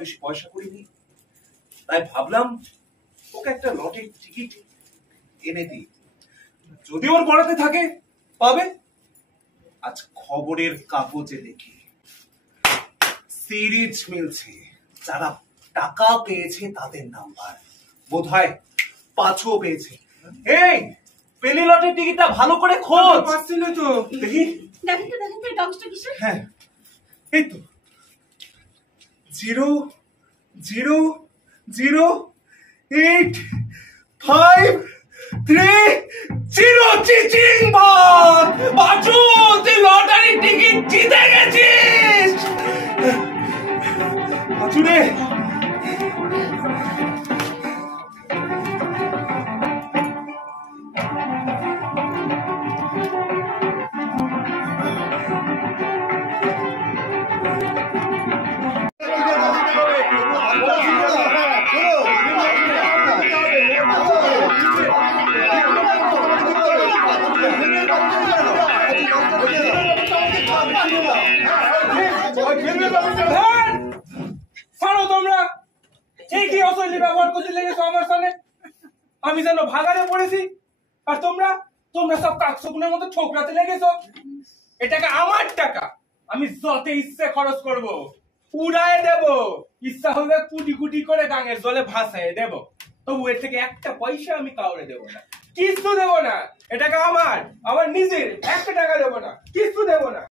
বেশি পয়সা করিনি, তাই ভাবলাম ওকে একটা লটের টিকিট এনে দিই, যদি ওর পড়াতে থাকে পাবে। আজ খবরের কাগজে দেখি সিরিজ মিলছে, যারা টাকা পেয়েছে তাদের নাম্বার, বোধহয় 5ও পেয়েছে। এই পেলি লটের টিকিটটা ভালো করে খোঁজ। পাচ্ছিল তো, দেখি। দেখেন তো ডগসটা কিসের? হ্যাঁ এই তো 0008530 চিচিং বাদ বাজু, তুই লটারির টিকিট জিতে গেছিস। বাজু রে, আমি যেন ভাগারে পড়েছি আর তোমরা তোমরা সব কাকসুকুনের মতো ঠোকরাতে লেগেছো। এটাকে আমার টাকা, আমি যত ইচ্ছে খরচ করব, উড়ায় দেব, ইচ্ছা হলে কুটি কুটি করে গাঙের জলে ভাসায় দেব, তবু এর থেকে একটা পয়সা আমি কাউরে দেব না, কিছু দেব না। এটাকে আমার নিজের, একটা টাকা দেব না, কিছু দেব না।